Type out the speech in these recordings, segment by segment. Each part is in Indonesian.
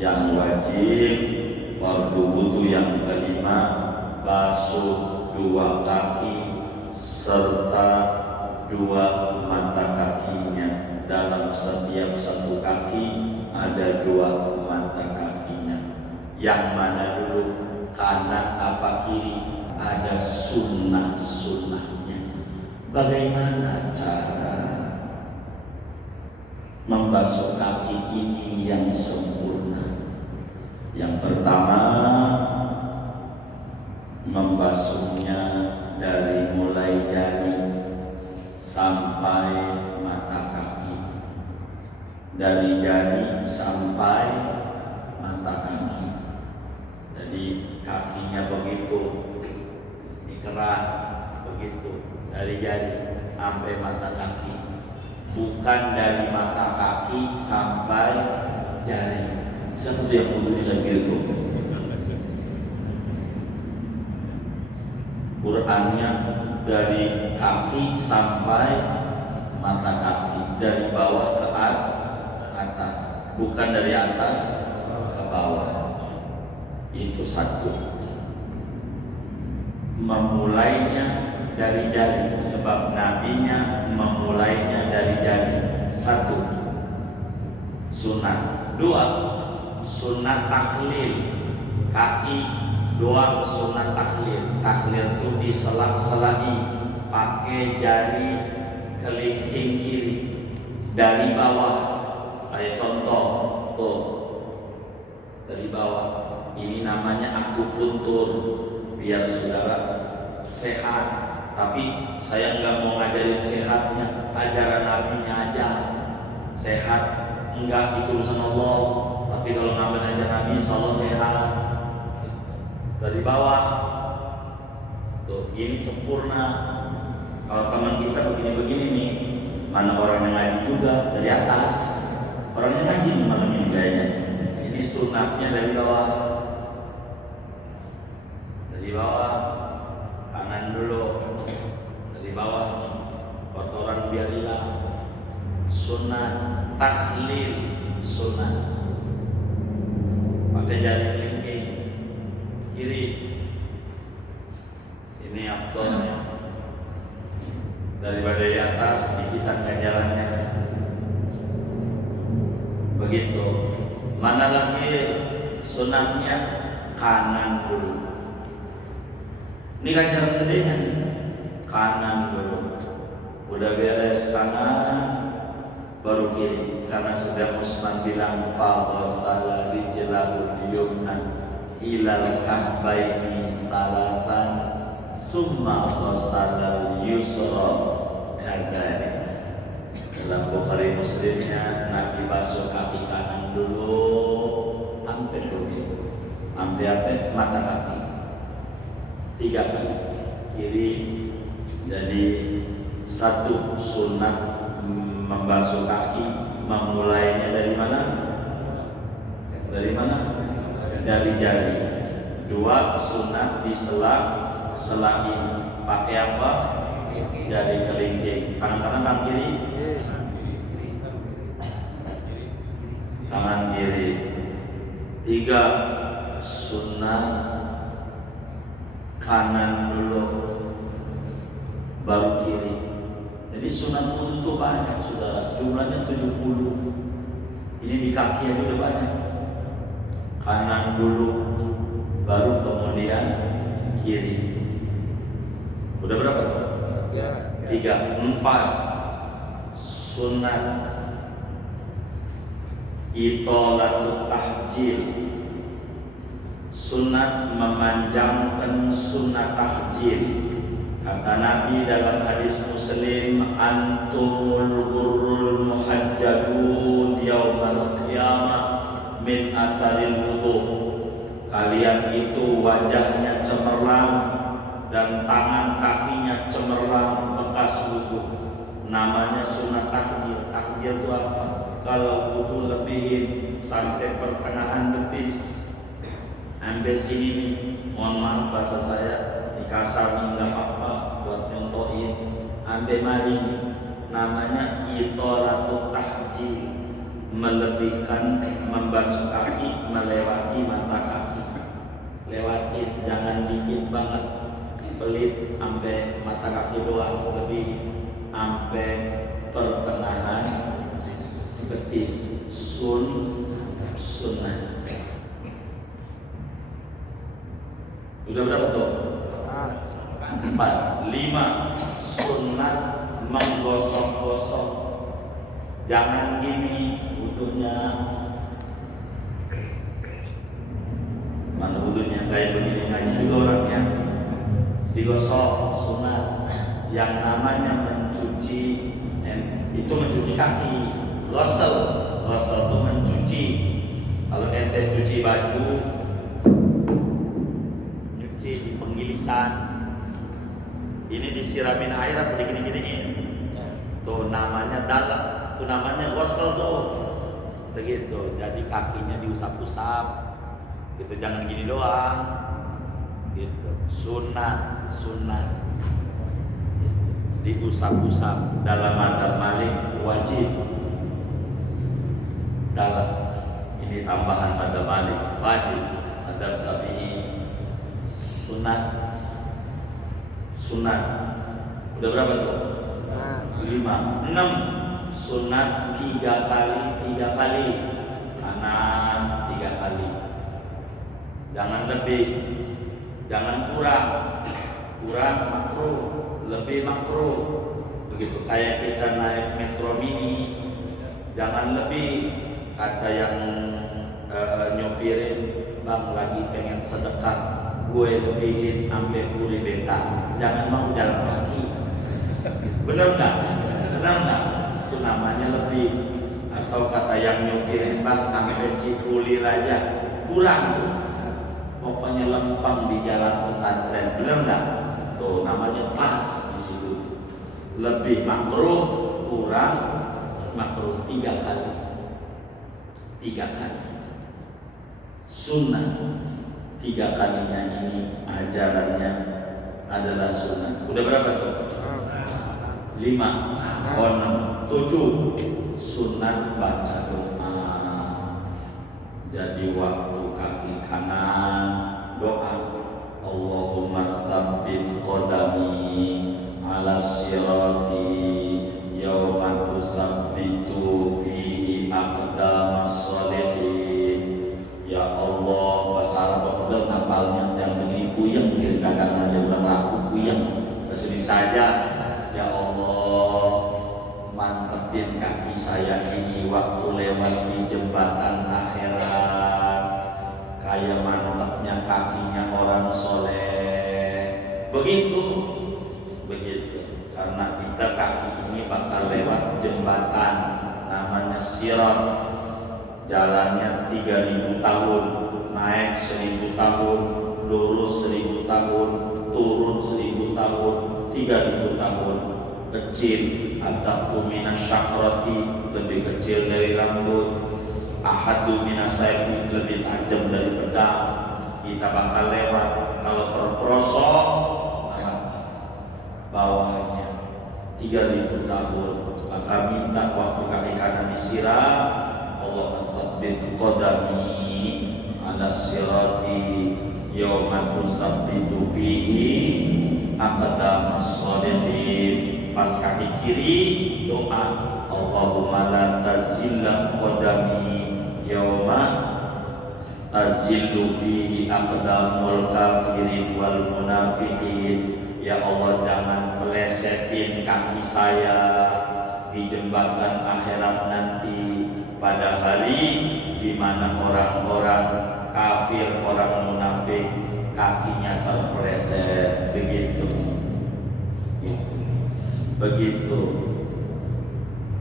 Yang wajib fardu wudu yang kelima, basuh dua kaki serta dua mata kakinya. Dalam setiap satu kaki ada dua mata kakinya. Yang mana dulu, kanan apa kiri? Ada sunnah-sunnahnya. Bagaimana cara membasuh kaki ini yang sempurna? Yang pertama, membasuhnya dari mulai jari sampai mata kaki, dari jari sampai mata kaki. Jadi kakinya begitu, dikerak begitu, dari jari sampai mata kaki, bukan dari mata kaki sampai jari. Siapa tuh yang wudunya kayak gitu? Qurannya dari kaki sampai mata kaki, dari bawah ke atas, bukan dari atas ke bawah. Itu satu. Memulainya dari jari, sebab nabinya memulainya dari jari. Satu, sunat. Dua, sunat takhlil, kaki doang sunat takhlil. Takhlil itu diselak-selai pakai jari kelingking kiri dari bawah. Saya contoh tuh, dari bawah. Ini namanya akupuntur, biar saudara sehat. Tapi saya nggak mau ngajarin sehatnya, ajaran nabinya aja. Sehat enggak, itu urusan Allah. Tapi kalau ngambil ajaran Nabi, insya Allah sehat. Dari bawah tuh, ini sempurna. Kalau teman kita begini-begini nih, mana orang yang ngaji juga dari atas, orangnya ngaji nih malam ini kayaknya. Ini sunatnya dari bawah. Dari bawah, kanan dulu, dari bawah, kotoran biar hilang. Sunat takhlil, sunat pakai jari kelingking kiri. Ini afdolnya, daripada di atas dikitan ganjarannya. Begitu. Mana lagi sunatnya? Kanan dulu. Ini ganjaran gedenya nih. Kanan dulu. Udah beres kanan, baru kiri. Karena sudah Usman bilang faghassala rijlahu yumna ilal kahbaini salasan summa ghassala yusra kadari. Dalam Bukhari Muslimnya, Nabi basuh kaki kanan dulu sampai begitu, sampai mata kaki 3 kali, kiri. Jadi satu, sunat membasuh kaki, memulainya dari mana? Dari mana? Dari jari. 2, sunat diselak-selaki. Pakai apa? Jari kelingking. Tangan kanan, tangan kiri. Tangan kiri. 3, sunat kanan dulu, baru kiri. Jadi sunat wudu itu banyak, saudara. Jumlahnya 70. Ini di kaki aja udah banyak. Kanan dulu, baru kemudian kiri. Udah berapa tuh? 3, 4. Sunat ithalatul tahjil, sunat memanjangkan sunat tahjil. Kata Nabi dalam hadis Muslim, antumul ghurrul muhajjalun yaumal qiyamah min atharil wudu. Kalian itu wajahnya cemerlang dan tangan kakinya cemerlang bekas wudu. Namanya sunat tahjil. Tahjil itu apa? Kalau wudu lebihin sampai pertengahan betis, ambil sini nih, mohon maaf bahasa saya dikasar nih, nggak apa-apa buat nyontohin. Ambil mari nih, namanya ithalatul tahjil. melebihkan membasuh kaki melewati mata kaki. Lewatin, jangan dikit banget, pelit sampai mata kaki doang, lebih sampai pertengahan betis. Sunnah. Udah berapa tuh? 4. 5. Sunnah menggosok-gosok. Jangan gini wudunya. Mana wudunya kayak begini, ngaji juga orangnya. Digosok sunnah. Yang namanya mencuci itu mencuci kaki. Gosel itu mencuci. Kalau ente cuci baju, nyuci di penggilisan, ini disiramin air apa digini-giniin, tuh namanya dalam, tuh namanya gosel tuh, begitu. Jadi kakinya diusap-usap, gitu, jangan gini doang, gitu. Sunnah, diusap-usap. Dalam madzhab Malik wajib, dalam ini tambahan madzhab Malik wajib, madzhab Syafi'i sunnah. Udah berapa tuh? 5. 6. Sunat 3 kali, kanan 3 kali. Jangan lebih, jangan kurang makruh, lebih makruh. Begitu kayak kita naik metro mini, jangan lebih. Kata yang nyopirin, bang lagi pengen sedekah, gue lebihin sampai puri beta, jangan mau jalan kaki. Bener nggak? Itu namanya lebih. Atau kata yang nyopirin, bang sampai Cipulir aja kurang tuh, pokoknya lempeng di jalan pesantren. Bener nggak? Tuh namanya pas di situ. Lebih makruh, kurang makruh. 3 kali. Sunnah 3 kalinya ini ajarannya adalah sunnah. Udah berapa tuh? 5. 7. Sunnah baca doa. Jadi waktu kaki kanan doa, Allahumma sabbit qadami ala sirati yawma tusabbitu fihi aqdamas sholihin. Ya Allah, bahasa Arab pedal ngapalnya, yang begini puyeng, begini dagangan aja udah laku puyeng, bahasa Indonesia saja. Ya Allah, mantepin kaki saya ini waktu lewat di jembatan akhirat, kayak mantapnya kakinya orang soleh. Begitu, karena kita kaki ini bakal lewat jembatan namanya sirat, jalannya 3000 tahun, naik 1000 tahun, lurus 1000 tahun, turun 1000 tahun, 3000 tahun. Kecil, ataku minas syakrati, lebih kecil dari rambut, ahadu minas saifi, lebih tajam dari pedang. Kita bakal lewat, kalau terperosok bawahnya 3000 tahun. Maka minta waktu kaki kanan disiram, Allah sabbit qadami ala sirati yawma tusabbitu fihi aqdamas sholihin. Pas kaki kiri doa, Allahumma la tazilla qadami yawma tazillu fihi aqdamul kafirin wal munafiqin. Ya Allah, jangan pelesetin kaki saya di jembatan akhirat nanti, pada hari di mana orang-orang kafir, orang munafik kakinya terpeleset. Begitu.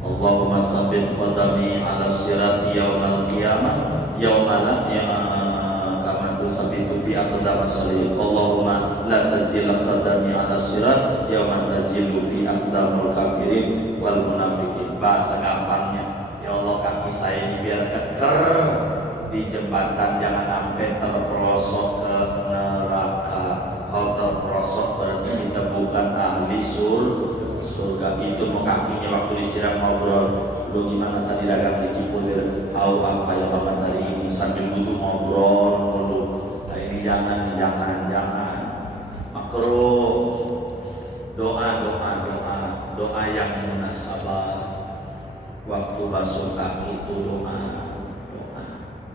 Allahumma sabbit qadami ala sirati yaumal qiyamah yaumala kama tusabbitu fi aqdamas sholihin. Allahumma la tazil qadami ala sirat yauma tazilu fi aqdamul kafirin wal munafiqin. Bahasa gampangnya, ya Allah, kaki saya ini biar keker di jembatan, jangan sampai terperosok ke neraka. Kalau terperosok berarti kita bukan ahli surga. Itu mau kakinya waktu disiram ngobrol, Lu gimana tadi dagang di Cipulir, tahu apa yang makan hari ini sambil duduk ngobrol dulu. Nah ini jangan makruh. Doa yang munasabah waktu basuh kaki itu doa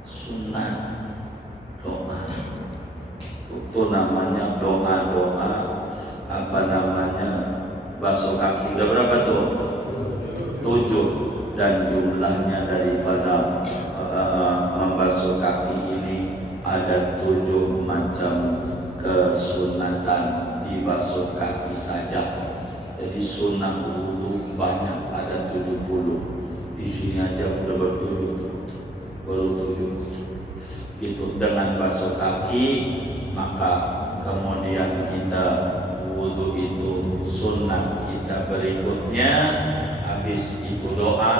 sunnah, doa itu namanya doa apa namanya basuh kaki. Udah berapa tuh? 7, dan jumlahnya daripada membasuh kaki ini ada 7 macam kesunatan dibasuh kaki saja. Jadi sunnah wudu banyak, ada 70. Di sini aja udah baru 7. Gitu. Dengan basuh kaki maka kemudian kita wudu itu sunnah kita berikutnya. Habis itu doa,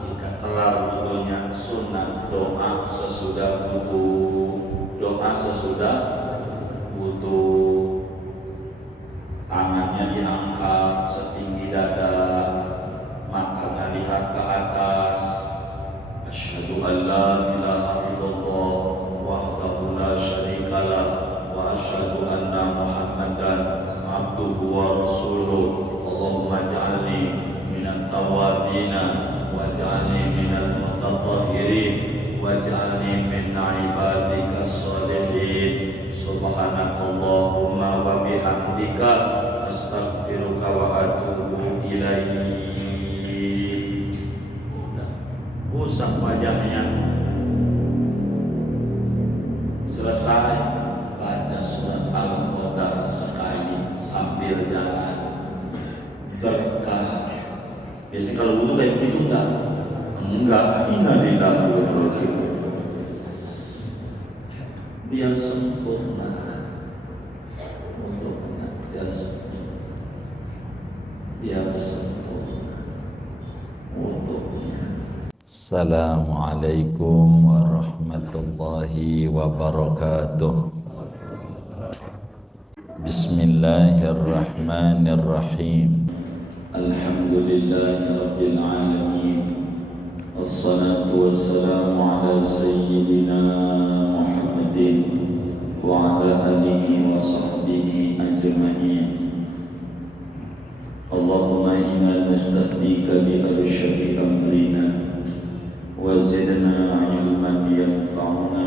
kita kelar wudunya sunnah doa sesudah wudu. Tangannya diangkat setinggi dada, matanya lihat ke atas. Asyhadu an la ilaha illallah wahdahu la syarikalah wa asyhadu anna Muhammadan abduhu wa rasuluh. Allahumma ja'alni minat tawabina waj'alni minal mutatahhirin waj'alni min ibadika sholihin. Subhanakallahumma wa bihamdika astaghfiruka wa atubu ilaik. Usap wajahnya. Selesai baca surat Al-Qadar sekali sambil jalan, berkah. Biasanya kalau wudu kayak begitu enggak, innalillahi wa inna ilaihi raji'un. Biar sempurna untuknya, biar sempurna untuknya. Assalamualaikum warahmatullahi wabarakatuh. Bismillahirrahmanirrahim. Alhamdulillahi rabbil alamin. Assalatu wassalamu ala sayyidina Muhammadin wa ala alihi wa sahbihi ajma'in. Allahumma inna nastahdika bi arsyadi amrina wa zidna ilman yanfa'una.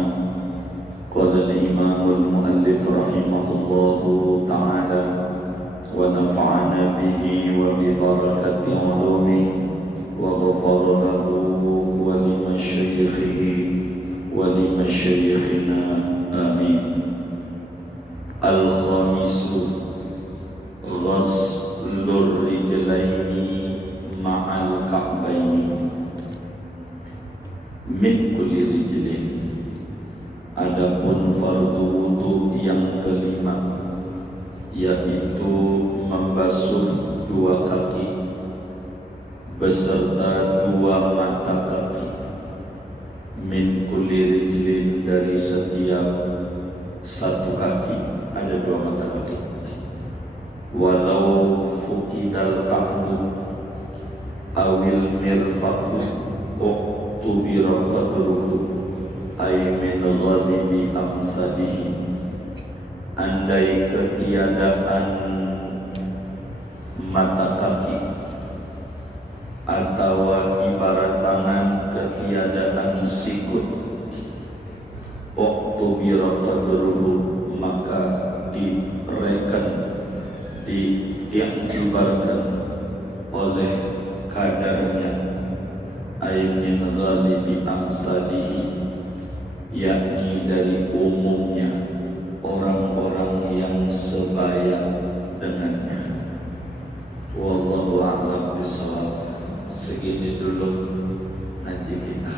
Qala al-imam al-muallif rahimahullahu ta'ala wa nafa'ana bihi wa bi barakati ulumihi wa ghafara lahu wa li masyayikhihi wa li masyayikhina amin. Al-khamisu ghaslur rijlaini ma'al ka'baini min kulli rijlin. Adapun fardu wudu yang kelima yaitu membasuh 2 kaki beserta 2 mata kaki, min kulli rijlin dari setiap 1 kaki ada 2 mata kaki. Walau fukidal kambu awil mirfaqu uktubira qadruhu ay min ghalibi amsadihi. Andai ketiadaan mata kaki atau ibarat tangan ketiadaan sikut, uktubira qadruhu maka direken, diikhtibarkan oleh kadarnya, ay min ghalibi amsadihi, yakni dari umumnya orang-orang yang sebaya dengannya. Wallahu a'lam bishawab. Segini dulu ngaji kita.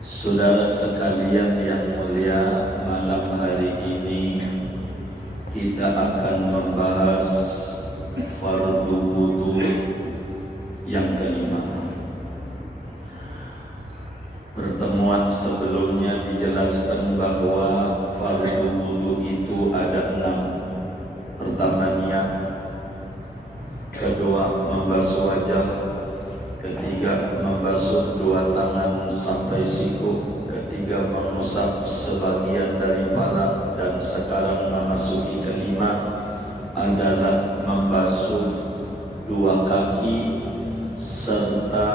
Saudara sekalian yang mulia, malam hari ini kita akan membahas fardu wudu yang kelima. Pertemuan sebelumnya dijelaskan bahwa fardu wudu itu ada 6. Pertama niat, kedua membasuh wajah, ketiga membasuh dua tangan sampai siku, ketiga mengusap sebagian dari kepala, dan sekarang memasuki kelima adalah membasuh dua kaki serta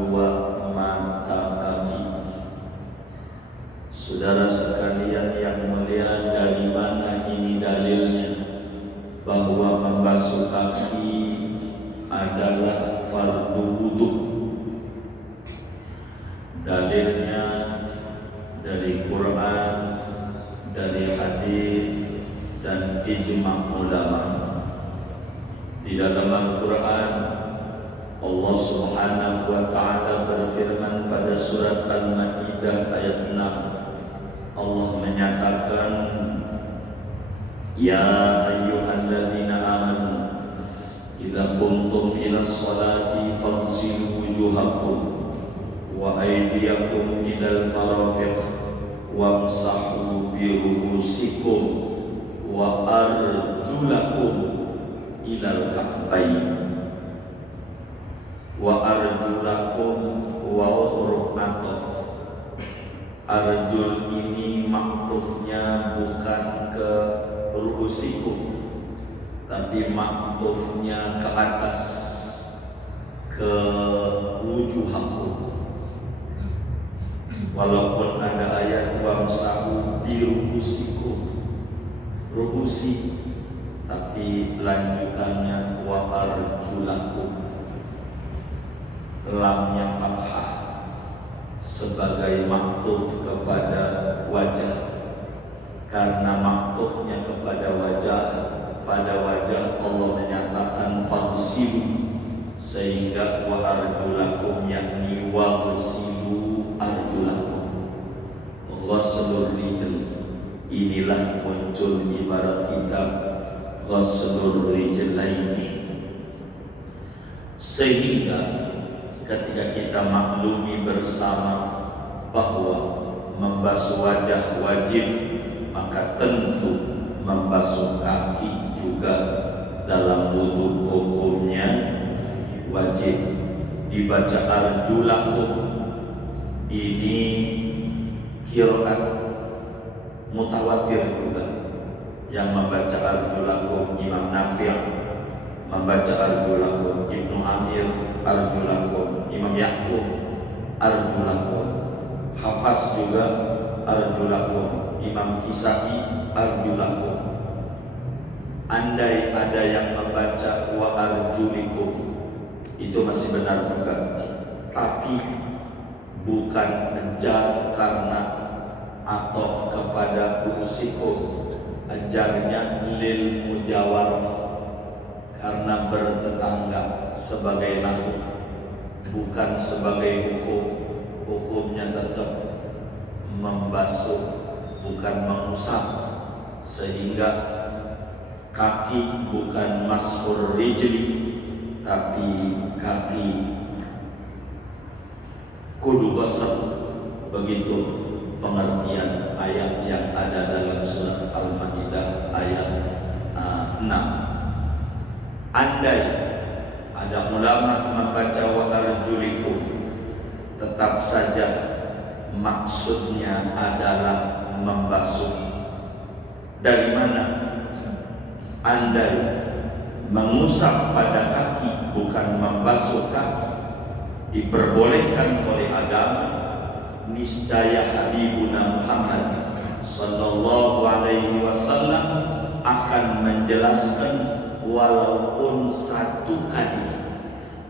dua mata kaki. Saudara sekalian yang mulia, dari mana ini dalilnya bahwa membasuh kaki adalah fardu wudu? Dalilnya dari Quran, dari hadis, dan ijma' ulama. Di dalam Al-Quran, Allah Subhanahu wa Ta'ala berfirman pada surat Al-Maidah ayat 6. Allah menyatakan, Ya ayyuhalladzina amanu idza qumtum ila sholati faghsilu wujuhakum wa aydiyakum ilal marafiq wamsahu bi ru'usikum wa arjulakum ilal ka'bayn. Wa arjulakum wa huruf ataf. Arjul ini maktufnya bukan ke ru'usikum, tapi maktufnya ke atas, ke wujuhakum. Walaupun ada ayat wamsahu bi ru'usikum, ru'usi, tapi lanjutannya wa arjulakum, lamnya fathah sebagai maktuf kepada wajah. Karena maktufnya kepada wajah, pada wajah Allah menyatakan faghsilu, sehingga wa arjulakum yakni waghsilu arjulakum, ghaslur rijl. Inilah muncul ibarat kitab ghaslur rijlaini. Sehingga ketika kita maklumi bersama bahwa membasuh wajah wajib, maka tentu membasuh kaki juga dalam wudu hukumnya wajib. Dibaca arjulakum ini qiraat mutawatir juga. Yang membaca arjulakum Imam Nafi', membaca arjulakum Ibnu Amir, arjulakum Imam Ya'qub, arjulakum Hafaz juga, arjulakum Imam Kisai, arjulakum. Andai ada yang membaca wa arjulikum, itu masih benar juga, tapi bukan menjar karena atof kepada usikum, ajarnya lil mujawarah, karena bertetangga sebagai nahu, bukan sebagai hukum. Hukumnya tetap membasuh, bukan mengusap. Sehingga kaki bukan mashur rijli, tapi kaki kudu ghusl. Begitu pengertian ayat yang ada dalam surat Al-Maidah ayat 6. Andai ada ulama membaca wa arjulikum, tetap saja maksudnya adalah membasuh. Dari mana? Andai mengusap pada kaki bukan membasuh kaki diperbolehkan oleh agama, niscaya Habibuna Muhammad sallallahu alaihi wasallam akan menjelaskan walaupun satu kali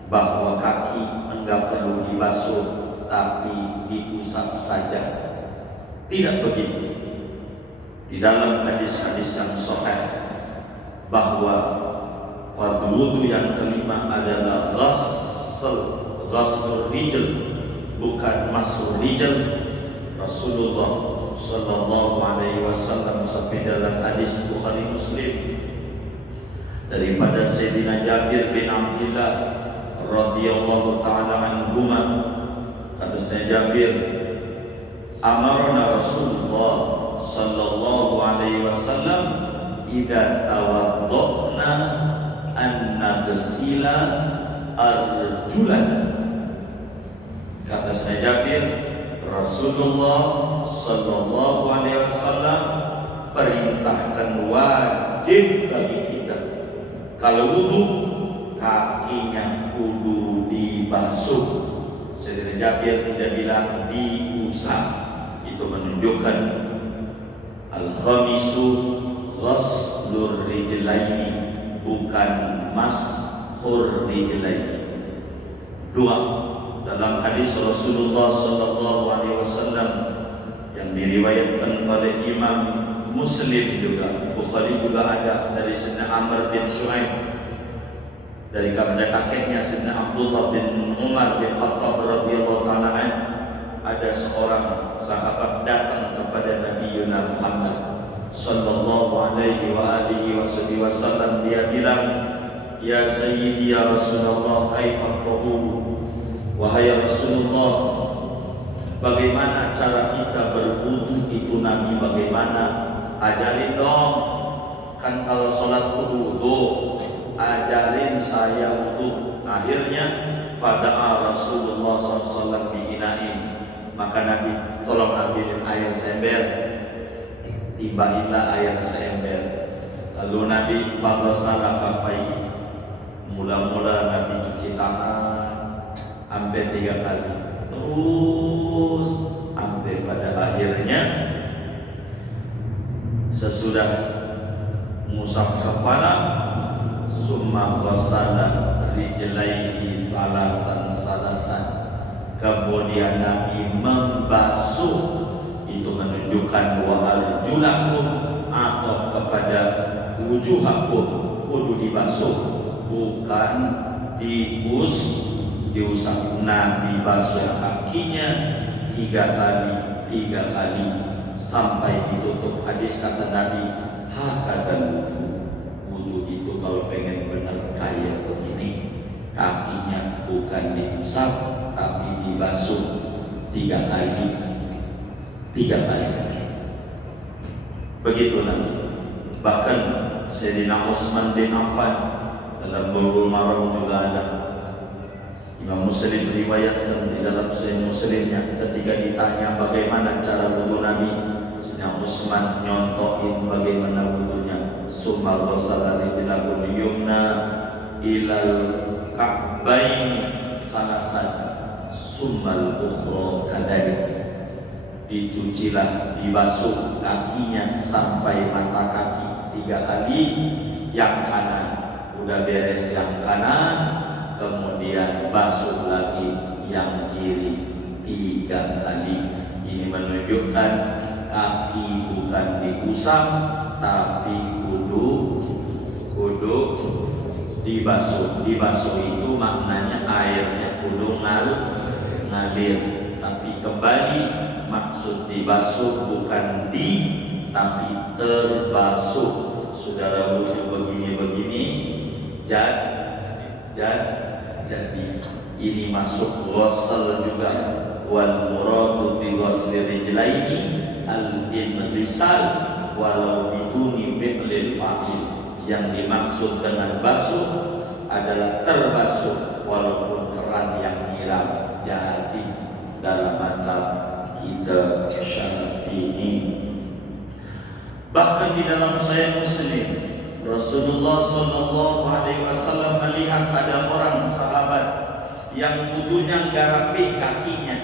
bahwa kaki enggak perlu dibasuh, tapi diusap saja. Tidak begitu. Di dalam hadis-hadis yang sahih bahwa fardu wudu yang kelima adalah ghaslur rijl, bukan mashur rijl. Rasulullah sallallahu alaihi wasallam sampai dalam hadis Bukhari Muslim daripada Sayyidina Jabir bin Abdullah radhiyallahu ta'ala anhuma, kata Sayyidina Jabir, amarna Rasulullah sallallahu alaihi wasallam idza tawaddana an naghsila arjulana Kata Sayyidina Jabir, Rasulullah sallallahu alaihi wasallam perintahkan wajib bagi kita kalau wudu kakinya kudu dibasuh. Sayyidina Jabir tidak bilang diusap. Itu menunjukkan al-khamisu ghaslur rijlaini, bukan mashur rijlaini. Dua, dalam hadis Rasulullah sallallahu alaihi wasallam yang diriwayatkan oleh Imam Muslim juga, Bukhari juga ada, dari Sayyidina Amr bin Shu'aib, dari kepada kakeknya Sayyidina Abdullah bin Umar bin Khattab radhiyallahu ta'ala an, ada seorang sahabat datang kepada Nabi Muhammad sallallahu alaihi wa alihi wasallam. Dia bilang, ya sayyidi ya Rasulullah, kaifa tahuru? Wahai Rasulullah, bagaimana cara kita berwudu itu Nabi, bagaimana? Ajarin dong. Kan kalau sholat kudu wudu, ajarin saya wudu. Akhirnya fada'a Rasulullah SAW bi'ina'in, maka Nabi tolong ambilin air seember. Tibainlah air seember. Lalu Nabi faghasala kaffaihi, mula-mula Nabi cuci tangan sampai 3 kali, terus sampai pada akhirnya sesudah ngusap kepala, summa ghasala rijlaihi salasan, kemudian Nabi membasuh. Itu menunjukkan bahwa arjulakum ataf kepada wujuhakum, kudu dibasuh, bukan diusap. Nabi basuh kakinya 3 kali sampai ditutup. Hadis kata Nabi, hakada wudu itu kalau pengen benar kayak begini, kakinya bukan diusap tapi dibasuh 3 kali. Begitu Nabi. Bahkan Sayyidina Utsman bin Affan dalam Bulughul Maram juga ada. Imam Muslim riwayatkan di dalam Sahih Muslimnya, ketika ditanya bagaimana cara wudu Nabi, Sayyidina Utsman nyontohin bagaimana wudunya. Summa ghasala rijlahu yumna ilal ka'baini salasan summal ukhra kadalik. Dicucilah, dibasuh kakinya sampai mata kaki 3 kali. Yang kanan udah beres, yang kanan kemudian basuh lagi yang kiri 3 kali. Ini menunjukkan kaki bukan diusap tapi kudu dibasuh. Dibasuh itu maknanya airnya kudu ngalir. Tapi kembali, maksud dibasuh bukan tapi terbasuh. Saudara wudu begini jadi ini masuk ghusl juga. Wal muradu bi ghusli rijlaini al intisal walau biduni fi'lil fa'il. Yang dimaksud dengan basuh adalah terbasuh walaupun keran yang hilang. Jadi dalam mazhab kita Syafi'i. Bahkan di dalam Sahih Muslim, Rasulullah sallallahu alaihi wasallam melihat ada orang sahabat yang wudunya enggak rapih kakinya.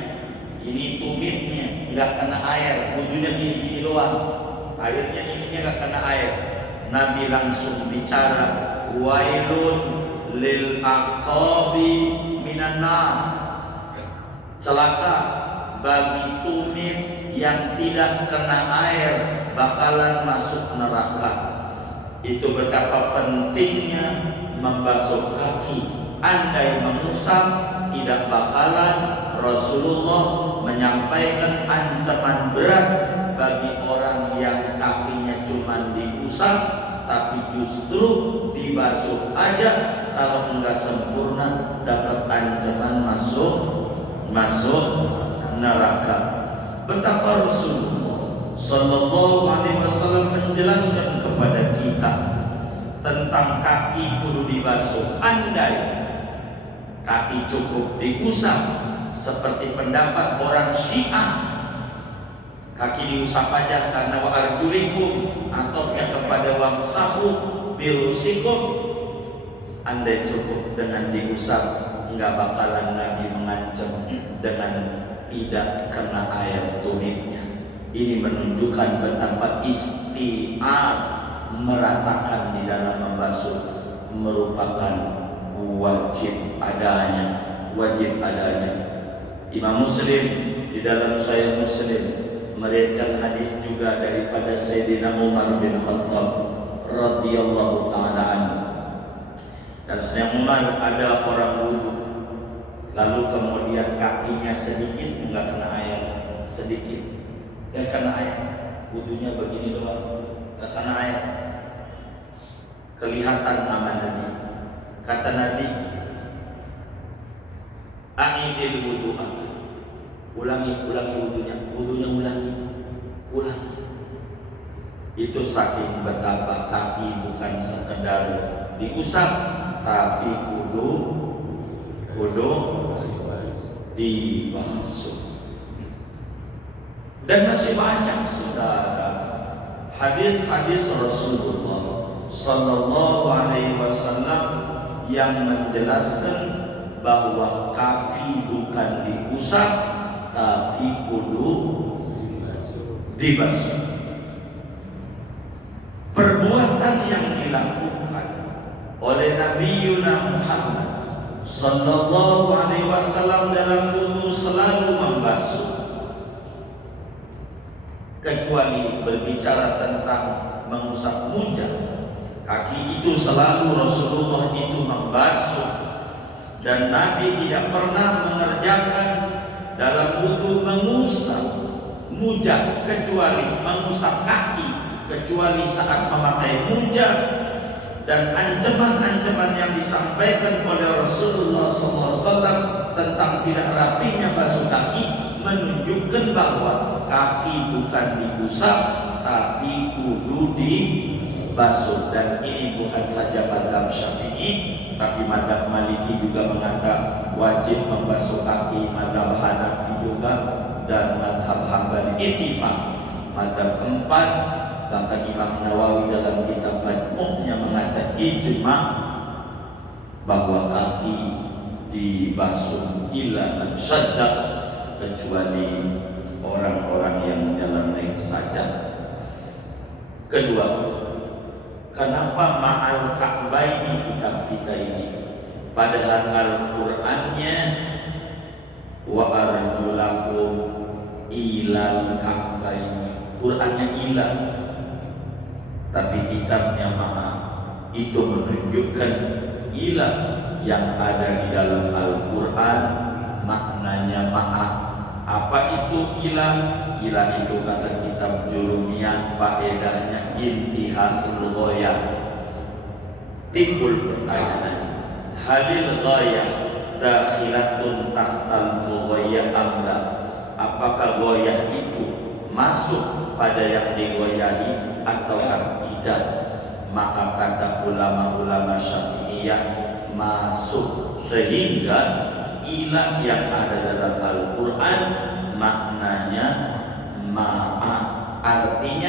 Ini tumitnya enggak kena air, wudunya gini-gini doang. Airnya ininya enggak kena air. Nabi langsung bicara, wailun lil aqabi minan nar. Celaka bagi tumit yang tidak kena air, bakalan masuk neraka. Itu betapa pentingnya membasuh kaki. Andai mengusap, tidak bakalan Rasulullah menyampaikan ancaman berat bagi orang yang kakinya cuma diusap, tapi justru dibasuh aja. Kalau enggak sempurna, dapat ancaman masuk neraka. Betapa Rasulullah sallallahu alaihi wasallam menjelaskan kepada kita tentang kaki kudu dibasuh. Andai kaki cukup diusap seperti pendapat orang Syiah, kaki diusap aja karena wa arjulikum, atau kepada wamsahu birusikum. Andai cukup dengan diusap, enggak bakalan Nabi mengancam dengan tidak kena air tumitnya. Ini menunjukkan betapa isti'ab, meratakan di dalam membasuh, merupakan wajib adanya. Imam Muslim di dalam Sahih Muslim meriwayatkan hadis juga daripada Sayyidina Umar bin Khattab radhiyallahu taala anhu. Dan Sayyidina Umar ada orang wudu, lalu kemudian kakinya sedikit enggak kena air, sedikit yang kena air, wudunya begini doang, enggak kena air. Kelihatan nama Nabi. Kata Nabi, "A'idil wudu'a." Ulangi wudunya ulangi. Itu saking betapa kaki bukan sekedar diusap, tapi kudu dibasuh. Dan masih banyak saudara hadis-hadis Rasulullah sallallahu alaihi wasallam yang menjelaskan bahwa kaki bukan diusap tapi kudu dibasuh. Perbuatan yang dilakukan oleh Nabi Muhammad sallallahu alaihi wasallam dalam wudu selalu membasuh, kecuali berbicara tentang mengusap mujah. Kaki itu selalu Rasulullah itu membasuh, dan Nabi tidak pernah mengerjakan dalam wudu mengusap mujah kecuali mengusap kaki, kecuali saat memakai mujah. Dan ancaman-ancaman yang disampaikan oleh Rasulullah SAW tentang tidak rapinya basuh kaki menunjukkan bahwa kaki bukan diusap tapi kudu dibasuh. Dan ini bukan saja mazhab Syafi'i, tapi mazhab Maliki juga mengatakan wajib membasuh kaki, mazhab Hanafi juga, dan mazhab Hambali ittifaq. Mazhab keempat, bahkan Imam Nawawi dalam kitab Majmu'nya mengatakan ijma bahwa kaki dibasuh illa man syaddaq, kecuali orang-orang yang menjalani saja. Kedua, kenapa ma'al ka'baini kitab kita ini? Padahal Al-Qur'annya wa arjulakum ilal ka'baini, Qur'annya ila, tapi kitabnya ma'a. Itu menunjukkan ila yang ada di dalam Al-Quran maknanya ma'a. Apa itu ilah? Ilah itu kata kitab Jurumiyah, faedahnya intihatul ghayah. Timbul pertanyaan, halil ghayah dakhilatun tahtal ghayah amla? Apakah ghayah itu masuk pada yang digoyahi ataukah tidak? Maka kata ulama-ulama Syafi'iyah masuk, sehingga ilah yang ada dalam Al-Quran maknanya ma'a, artinya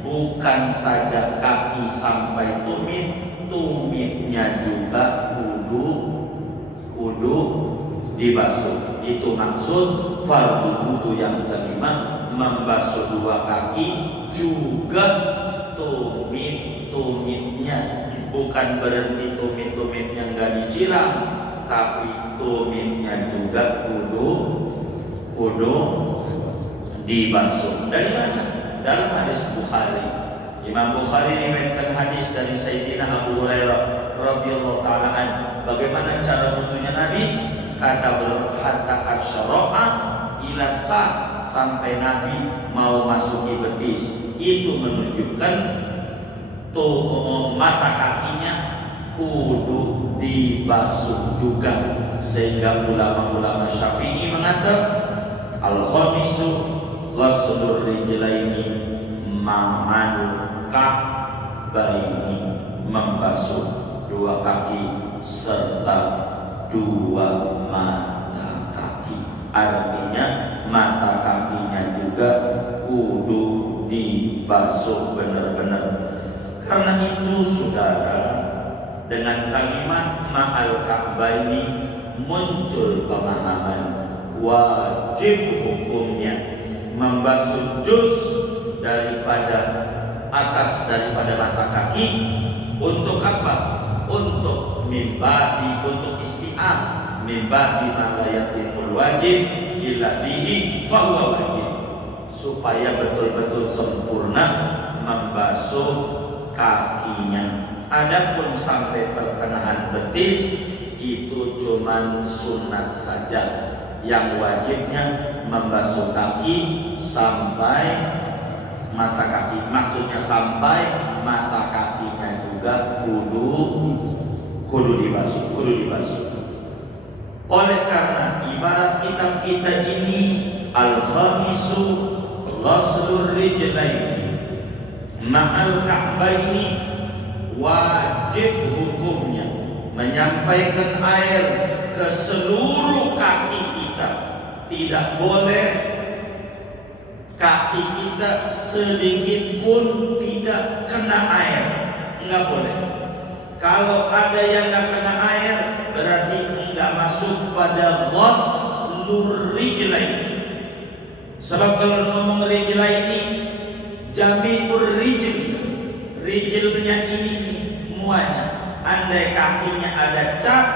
bukan saja kaki sampai tumit, tumitnya juga kudu dibasuh. Itu maksud fardu wudu yang kelima, membasuh dua kaki juga tumitnya. Bukan berhenti tumit-tumitnya nggak disiram, tapi tumitnya juga kudu dibasuh. Dari mana? Dalam hadis Bukhari. Imam Bukhari meriwayatkan hadis dari Sayyidina Abu Hurairah radhiyallahu taala anhu. Bagaimana cara wudunya Nabi? Kata beliau, hatta asyara'a ila sa, sampai Nabi mau masuki betis. Itu menunjukkan mata kakinya kudu dibasuh juga. Sehingga ulama-ulama Syafi'i mengatakan al-khamisu ghaslur rijlaini ma'al ka'baini, membasuh dua kaki serta dua mata kaki. Artinya mata kakinya juga kudu dibasuh benar-benar. Karena itu saudara, dengan kalimat ma'al ka'baini muncul pemahaman wajib hukumnya membasuh juz daripada atas daripada mata kaki. Untuk apa? Untuk mimbadi, untuk isti'ab, mimbadi malayatimul wajib illa bihi fahuwa wajib, supaya betul-betul sempurna membasuh kakinya. Adapun sampai pertengahan betis itu cuman sunat saja. Yang wajibnya membasuh kaki sampai mata kaki, maksudnya sampai mata kakinya juga kudu dibasuh. Oleh karena ibarat kitab kita ini al-khamisu ghaslur rijlaini ma'al ka'baini, wajib hukumnya menyampaikan air ke seluruh kaki kita. Tidak boleh kaki kita sedikit pun tidak kena air, enggak boleh. Kalau ada yang enggak kena air, berarti enggak masuk pada ghaslur rijlaini. Sebab kalau ngomong rijlaini, jami'ur rijli, rijilnya ini nih muanya. Andai kakinya ada cat,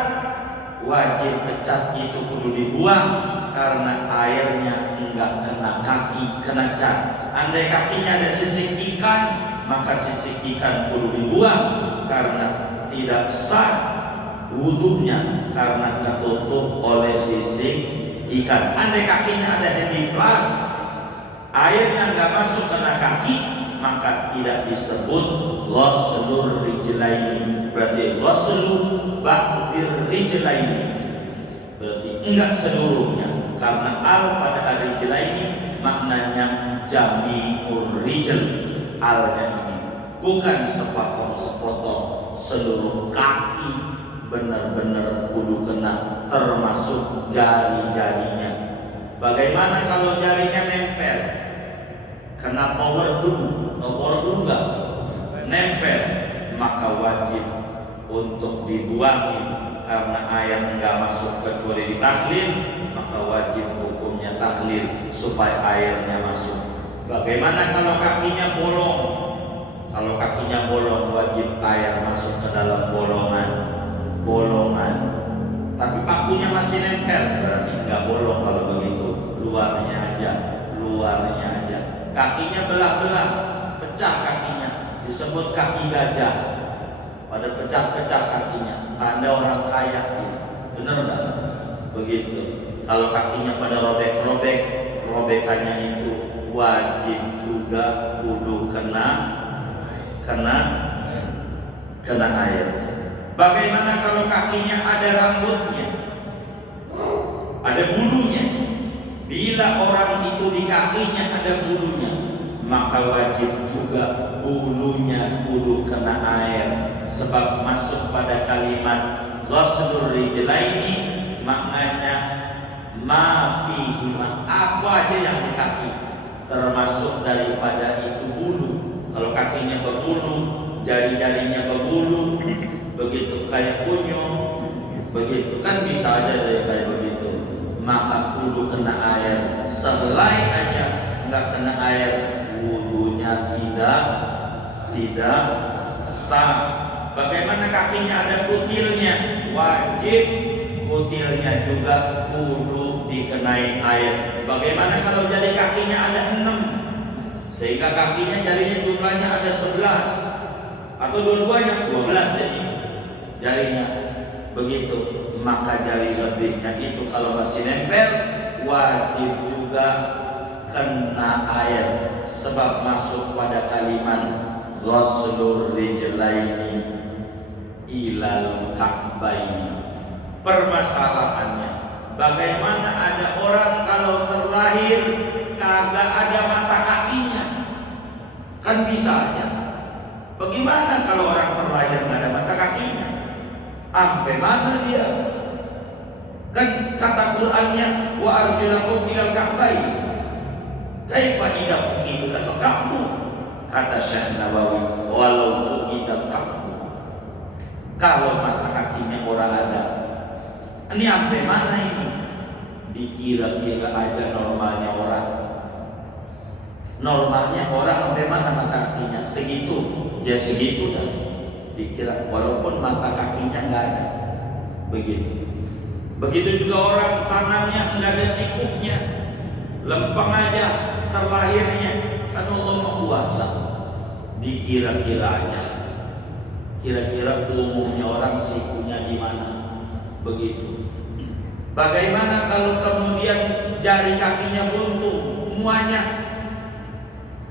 wajib cat itu kudu dibuang karena airnya enggak kena kaki, kena cat. Andai kakinya ada sisik ikan, maka sisik ikan kudu dibuang karena tidak sah wudunya karena tertutup oleh sisik ikan. Andai kakinya ada hemiplas, airnya enggak masuk kena kaki, maka tidak disebut ghaslur rijlaini. Berarti ghaslu ba'dir rijlaini, berarti enggak seluruhnya, karena al pada ar-rijlaini maknanya jami'ur rijl. Al-nya ini bukan sepotong-sepotong, seluruh kaki benar-benar kudu kena, termasuk jari-jarinya. Bagaimana kalau jarinya nempel? Kena power dulu enggak? Nempel, maka wajib untuk dibuangin karena air enggak masuk kecuali di tahlil, maka wajib hukumnya tahlil supaya airnya masuk. Bagaimana kalau kakinya bolong? Kalau kakinya bolong, wajib air masuk ke dalam bolongan. Tapi pakunya masih nempel, berarti enggak bolong kalau begitu. Luarnya aja. Kakinya belah-belah, pecah kakinya, disebut kaki gajah. Pada pecah-pecah kakinya, tanda orang kaya dia. Benar enggak? Begitu. Kalau kakinya pada robek-robek, robekannya itu wajib juga kudu kena air. Bagaimana kalau kakinya ada rambutnya, ada bulunya? Bila orang itu di kakinya ada bulunya, maka wajib juga bulunya kudu kena air. Sebab masuk pada kalimat ghaslur rijlaini, maknanya ma fihi, apa aja yang di kaki, termasuk daripada itu bulu. Kalau kakinya berbulu, jari-jarinya berbulu, begitu kayak kunyuk, begitu kan bisa aja kayak begitu, maka kudu kena air. Selai aja enggak kena air, wudunya tidak sah. Bagaimana kakinya ada kutilnya? Wajib kutilnya juga kudu dikenai air. Bagaimana kalau jari kakinya ada 6, sehingga kakinya jarinya jumlahnya ada 11, atau dua-duanya 12 jadi jarinya begitu, maka jari lebihnya itu kalau masih nempel wajib juga kena air. Sebab masuk pada kalimat ghaslur rijlaini ilal ka'baini. Permasalahannya, bagaimana ada orang kalau terlahir kagak ada mata kakinya? Kan bisa aja. Bagaimana kalau orang terlahir nggak ada mata kakinya? Sampai mana dia? Kan kata Qur'annya wa arjulakum ilal ka'bayn. Kaifa idza fuqidul ka'bu? Kata Syekh Nawawi, walau fuqidul ka'bu. Kalau mata kakinya orang ada, ini sampai mana ini? Dikira-kira aja normalnya orang. Normalnya orang sampai mana mata kakinya? Segitu, ya segitu dah. Dikira walaupun mata kakinya nggak ada. Begitu. Begitu juga orang tangannya nggak ada sikupnya, lempeng aja terlahirnya. Kan Allah menguasa. Dikira-kira aja. Kira-kira umumnya orang sikunya di mana? Begitu. Bagaimana kalau kemudian jari kakinya buntung, semuanya?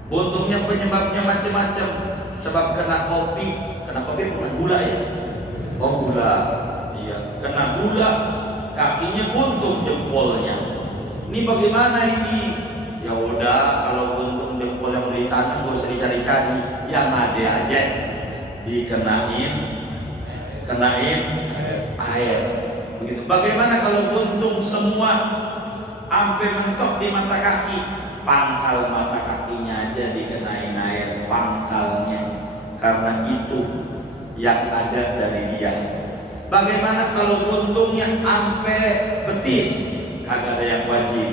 Buntungnya penyebabnya macam-macam. Sebab kena kopi bukan gula ya? Oh gula, iya. Kena gula, kakinya buntung jempolnya. Ini bagaimana ini? Ya udah, kalau buntung jempol yang ditanam gak usah dicari-cari, yang ada aja dikenain air. Begitu. Bagaimana kalau buntung semua sampai mentok di mata kaki? Pangkal mata kakinya aja dikenain air, pangkalnya. Karena itu yang ada dari dia. Bagaimana kalau buntungnya sampai betis? Kagak ada yang wajib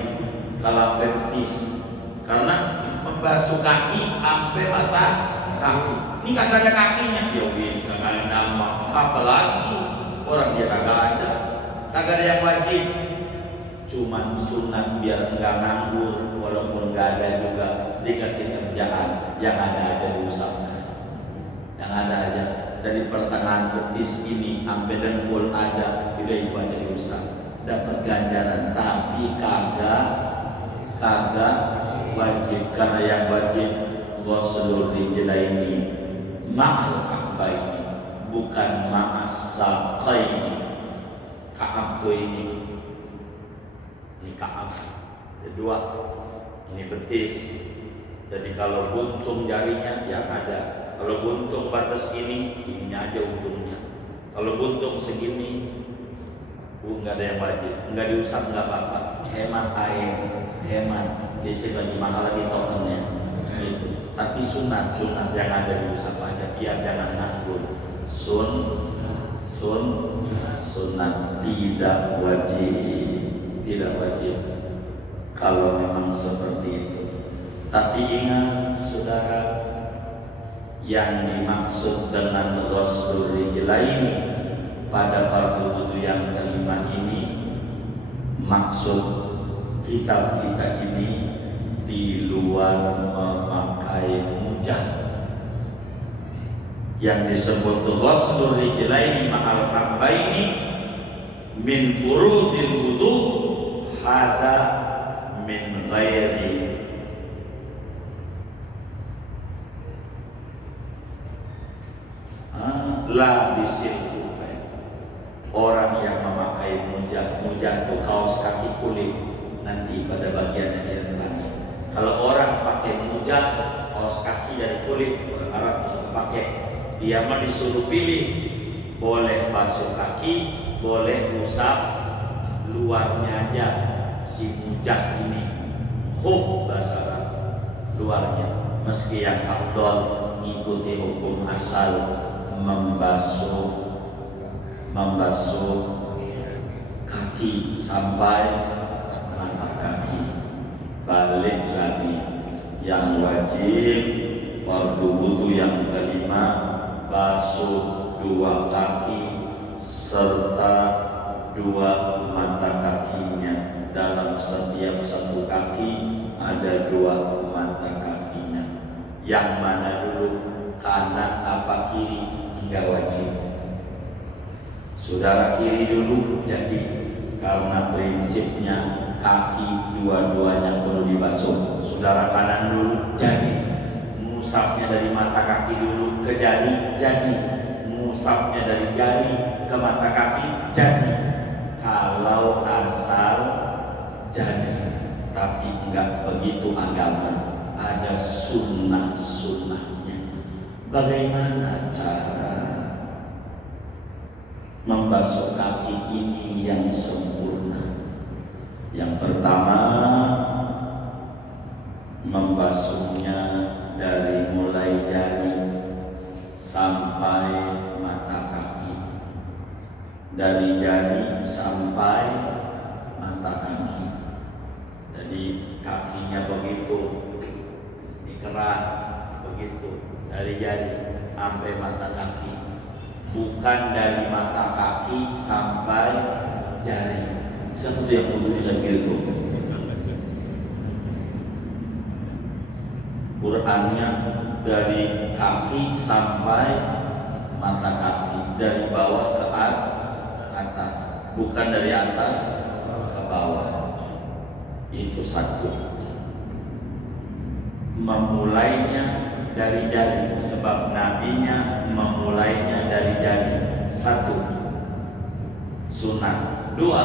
kalau sampai betis. Karena membasuh kaki sampai mata kaki. Ini kagak ada kakinya. Ya wis, kagak ada nama. Apalagi orang dia kagak ada. Kagak ada yang wajib. Cuman sunat biar enggak nganggur, walaupun enggak ada juga dikasih kerjaan, yang ada diusahakan. Yang ada aja dari pertengahan betis ini sampai dengkul ada, udah itu aja diusaha, dapat ganjaran. Tapi kagak wajib, karena yang wajib ghuslur rijlaini ma'al ka'baini, bukan ma'as saqaini. Ka'ab tuh ini ka'ab, kedua ini betis. Jadi kalau buntung jarinya yang ada. Kalau buntung batas ininya aja untungnya. Kalau buntung segini, nggak ada yang wajib, nggak diusap nggak apa-apa. Hemat air, hemat. Listrik lagi mahal lagi tokennya, gitu. Tapi sunat yang ada diusap aja, biar jangan nganggur. Sunat tidak wajib. Kalau memang seperti itu. Tapi ingat saudara, yang dimaksud dengan ghuslur rijlaini pada fardu wudu yang kelima ini, maksud kita ini di luar memakai mujah. Yang disebut ghuslur rijlaini ma'al ka'baini min furudil wudu hada min ghairi la bisil kufain. Orang yang memakai mujah itu kaos kaki kulit, nanti pada bagian yang dia terangi. Kalau orang pakai mujah kaos kaki dari kulit, orang Arab suka pakai, dia mah disuruh pilih, boleh basuh kaki, boleh usap luarnya aja si mujah ini, khuf bahasa Arab, luarnya. Meski yang afdal mengikuti hukum asal membasuh kaki sampai mata kaki. Balik lagi, yang wajib fardu wudu yang kelima, basuh dua kaki serta dua mata kakinya. Dalam setiap satu kaki ada dua mata kakinya. Yang mana dulu, kanan apa kiri? Enggak wajib. Saudara kiri dulu, jadi karena prinsipnya kaki dua-duanya perlu dibasuh. Saudara kanan dulu, jadi musapnya dari mata kaki dulu ke jari, jadi musapnya dari jari ke mata kaki, jadi. Kalau asal jadi, tapi enggak begitu agama, ada sunnah-sunnahnya. Bagaimana cara membasuh kaki ini yang sempurna? Yang pertama, membasuhnya dari mulai jari sampai mata kaki, dari jari sampai mata kaki. Jadi kakinya begitu, dikerat begitu, dari jari sampai mata kaki, bukan dari mata kaki sampai jari. Siapa tuh yang wudhu dengan gitu? Qurannya dari kaki sampai mata kaki, dari bawah ke atas, bukan dari atas ke bawah. Itu satu. Memulainya dari jari, sebab nabinya memulainya dari jari. Satu, sunat. Dua,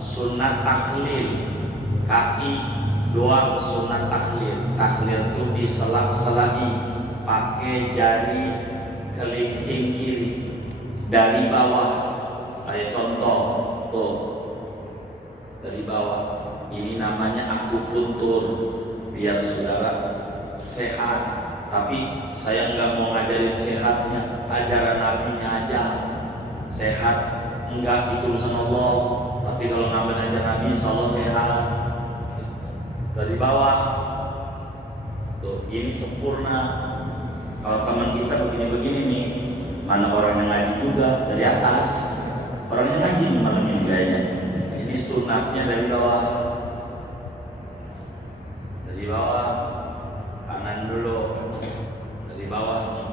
sunat takhlil, kaki doang sunat takhlil. Takhlil itu diselak-selai pakai jari kelingking kiri dari bawah. Saya contoh tuh, dari bawah. Ini namanya akupuntur, biar saudara sehat. Tapi saya nggak mau ngajarin sehatnya, ajaran nabinya aja. Sehat enggak, itu urusan Allah. Tapi kalau ngambil aja Nabi, insya Allah sehat. Dari bawah, tuh ini sempurna. Kalau teman kita begini-begini nih, mana orang yang ngaji juga dari atas. Orangnya ngaji nih malam ini kayaknya. Ini sunatnya dari bawah. Dari bawah, kanan dulu. Dari bawah nih,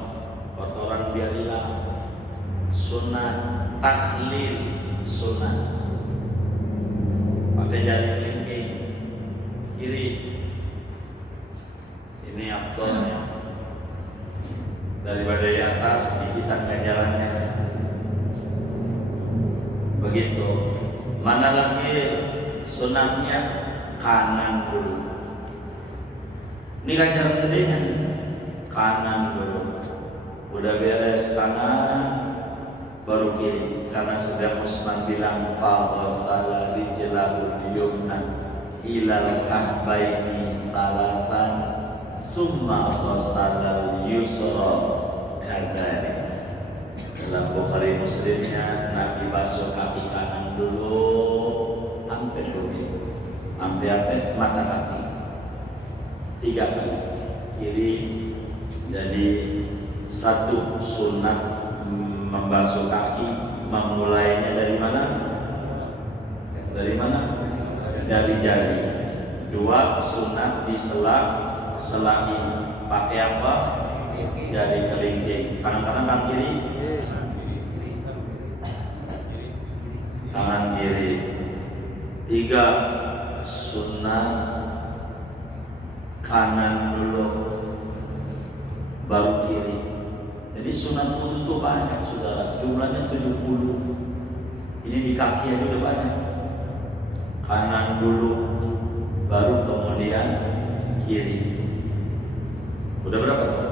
kotoran biar hilang. Sunat takhlil, sunat. Pakai jari kelingking kiri. Ini afdolnya. Daripada di atas dikitan ganjarannya. Begitu. Mana lagi sunatnya? Kanan dulu. Ini ganjaran gedenya nih. Kanan dulu. Udah beres kanan, baru kiri. Karena sedang Utsman bilang faghsala rijlahu yumna ilal kahbaini salasan summa ghasala yusra kadari. Dalam Bukhari Muslimnya, Nabi basuh kaki kanan dulu sampai begitu, sampai mata kaki 3 kali kiri. Jadi satu, sunat membasuh kaki. Memulainya dari mana? Dari mana? Dari jari. 2, sunat diselak-selaki. Pakai apa? Jari kelingking. Tangan kanan, tangan kiri. Tangan kiri. 3, sunat kanan dulu, baru kiri. Jadi sunat wudhu itu banyak saudara, jumlahnya 70. Ini di kaki aja udah banyak. Kanan dulu, baru kemudian kiri. Udah berapa tuh?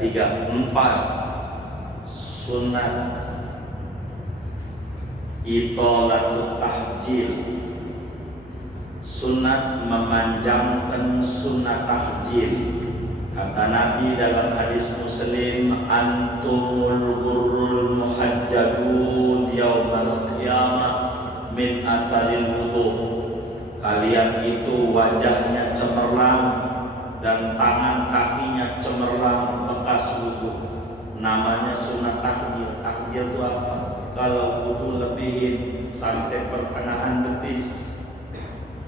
3, 4. Sunat itolatul tahjil, sunat memanjangkan sunat tahjil. Kata Nabi dalam hadis Muslim, antumul ghurrul muhajjabun yaumal qiyamah min atharil wudu. Kalian itu wajahnya cemerlang dan tangan kakinya cemerlang bekas wudu. Namanya sunat tahjil. Tahjil itu apa? Kalau wudu lebihin sampai pertengahan betis,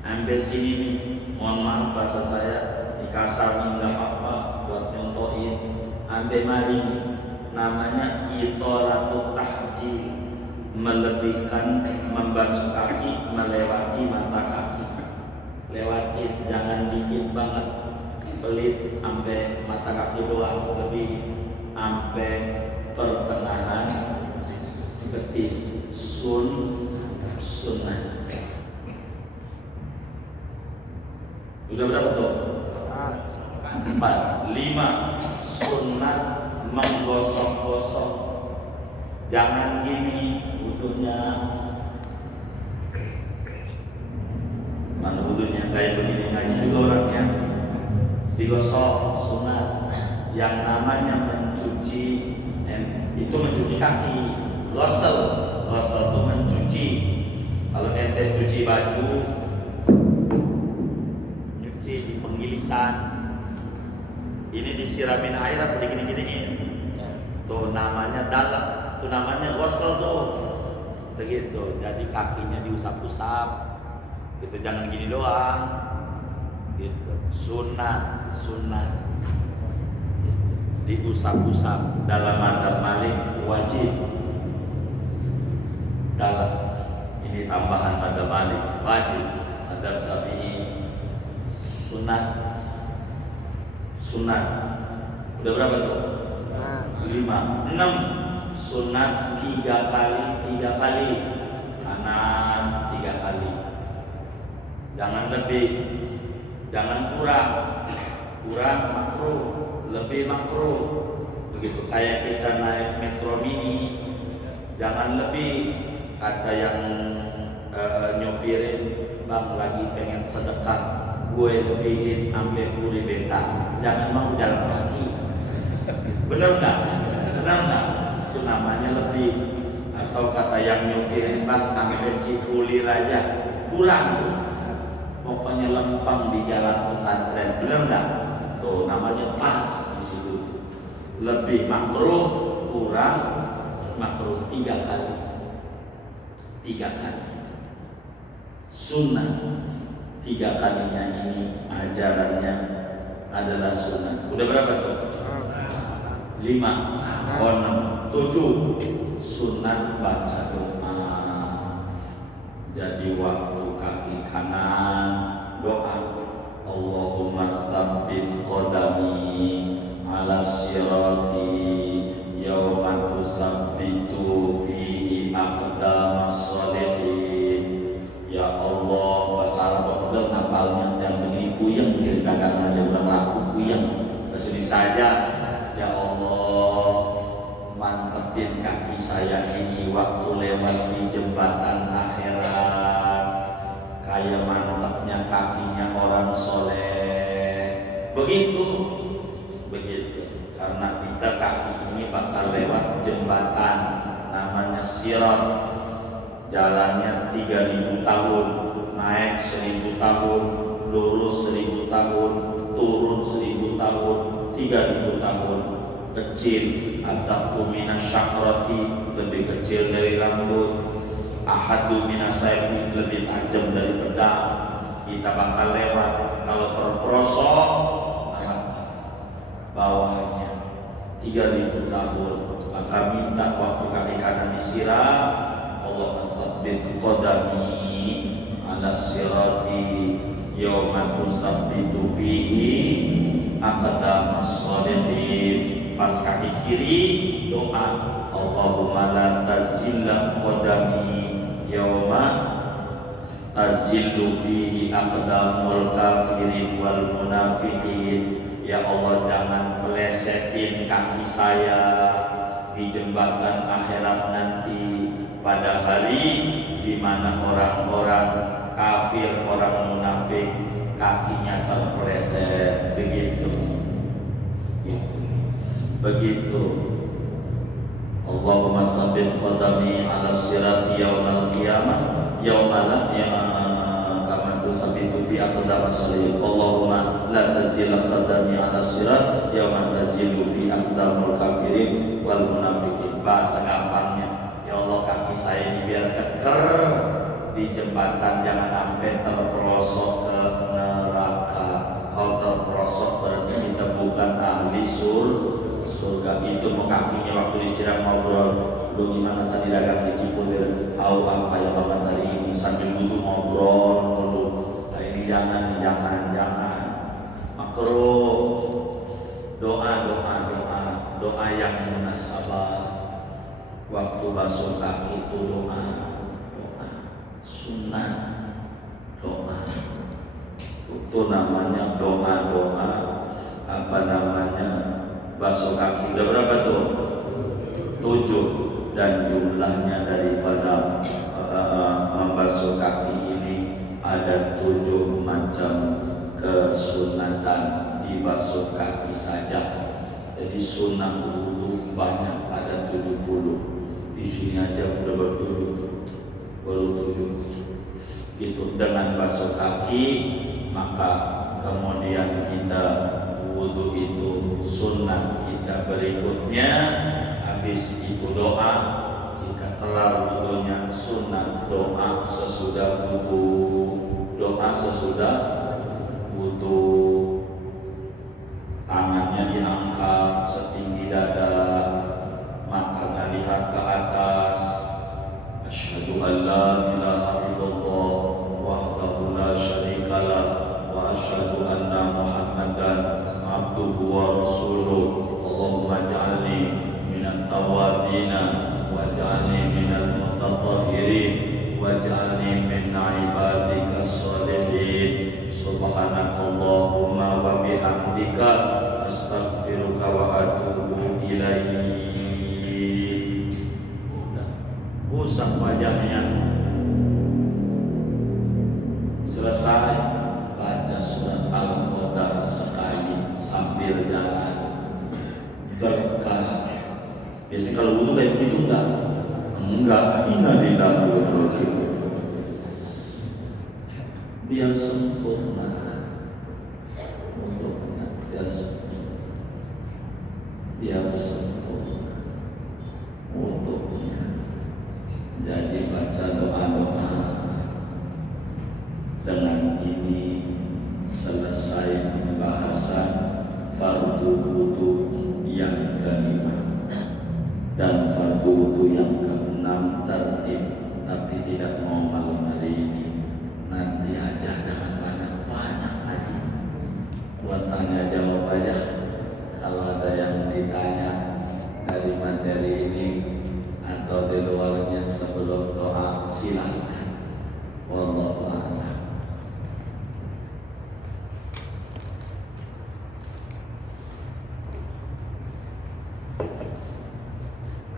ambil sini nih, mohon maaf bahasa saya dikasar nih, nggak apa-apa buat nyontohin. Ambil mari nih, namanya itolatul tahjil, melebihkan membasuh kaki melewati mata kaki. Lewatin, jangan dikit banget, pelit sampai mata kaki doang, lebih sampai pertengahan betis. Sunnah. Udah berapa tuh? 4. 5. Sunat menggosok-gosok. Jangan gini wudunya wudhunya kayak begini, ngaji juga orangnya digosok sunat. Yang namanya mencuci itu mencuci kaki, gosel itu mencuci. Kalau ente cuci baju, nyuci di penggilisan, ini disiramin air apa digini-giniin, tuh namanya dalam, tuh namanya gosel tuh, begitu. Jadi kakinya diusap-usap, gitu, jangan gini doang, gitu. Sunat, diusap-usap. Dalam madzhab Malik wajib. Dalam ini tambahan madzhab Malik wajib. Madzhab Syafi'i sunat. Udah berapa tuh? 5. 6. Sunat 3 kali. Kanan 3 kali. Jangan lebih, jangan kurang makruh, lebih makruh. Begitu kayak kita naik metro mini, jangan lebih. Kata yang nyopirin, bang lagi pengen sedekah, gue lebihin sampai puri beta, jangan mau jalan kaki. Bener nggak? Itu namanya lebih. Atau kata yang nyopirin, bang sampai Cipulir aja kurang tuh, pokoknya lempeng di jalan pesantren, bener nggak? Tuh namanya pas di situ. Lebih makruh, kurang makruh. 3 kali. Sunnah 3 kalinya ini ajarannya adalah sunnah. Udah berapa tuh? 5, 6, 7. Sunnah baca doa. Jadi waktu kaki kanan doa, Allahumma sabbit qadami ala sirati yawma tusabbitu fihi aqdamas sholihin. Ya Allah, bahasa Arab betul ngapalnya, dan begini puyeng, begini dagangan aja udah laku puyeng. Kesini saja, ya Allah, mantepin kaki saya ini waktu lewat di jembatan akhirat, kayak mantapnya kakinya orang soleh. Begitu. Karena kita kaki ini bakal lewat jembatan namanya sirat, jalannya 3000 tahun, naik 1000 tahun, lurus 1000 tahun, turun 1000 tahun, 3000 tahun. Kecil, ataku minas syakrati, lebih kecil dari rambut, ahadu minas sayfi, lebih tajam dari pedang. Kita bakal lewat. Kalau terperosok, bawahnya 3000 tahun. Maka minta waktu kaki kanan disiram, Allah sabbit qadami ala sirati yawma tusabbitu fihi aqdamas sholihin. Pas kaki kiri doa, Allahumma la tazilla qadami yawma tazillu fihi aqdamul kafirin wal munafiqin. Ya Allah, jangan melesetin kaki saya di jembatan akhirat nanti, pada hari di mana orang-orang kafir, orang munafik kakinya terpeleset. Begitu. Allahumma sabbit qadami ala sirati yaumal qiyamah yaumala kama tusabbitu fi aqdamis sholihin. Allahumma la tazil qadami ala sirat yauma tazilu fi aqdamil kafirin wal munafiqin. Bahasa gampangnya, ya Allah, kaki saya ini biar keker di jembatan, jangan sampai terperosok ke neraka. Kalau terperosok berarti kita bukan ahli surga. Itu mau kakinya waktu disiram ngobrol, lu gimana tadi dagang di Cipulir, tahu apa yang bapak hari ini, sambil butuh ngobrol dulu. Nah ini jangan makruh. Doa yang munasabah waktu basuh kaki itu doa sunnah, itu namanya doa apa namanya basuh kaki. Udah berapa tuh? 7. Dan jumlahnya daripada membasuh kaki ini ada 7 dibasuh kaki saja. Jadi sunnah wudu banyak, ada 70. Di sini aja udah baru 7. Itu dengan basuh kaki, maka kemudian kita wudu itu sunnah kita berikutnya. Habis itu doa, kita kelar wudunya sunnah doa sesudah wudu, tangannya diangkat setinggi dada, matanya lihat ke atas. Asyhadu an la ilaha illallah wahdahu la syarikalah wa asyhadu anna Muhammadan abduhu wa rasuluh. Allahumma ij'alni minat tawabina waj'alni minal mutatahhirin waj'alni min ibadikas sholihin. Subhanakallahumma wa bihamdika astaghfiruka wa atubu ilaik. Usap wajahnya. Selesai baca surat Al-Qadar sekali sambil jalan, berkah. Biasanya kalau wudu kayak begitu enggak, innalillahi wa inna ilaihi raji'un. Biar sempurna untuknya, biar sempurna untuknya. Jadi baca doa-doa. Dengan ini selesai pembahasan fardu wudu yang kelima dan fardu wudu yang keenam tertib, tapi tidak mau malam hari ini. Nanti aja, jangan banyak lagi. Buat tanya jawab aja. Kalau ada yang ditanya dari materi ini atau di luarnya sebelum doa, silakan. Wallahu a'lam.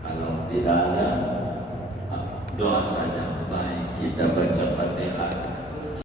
Kalau tidak ada, doa saja. Baik, kita baca Fatihah.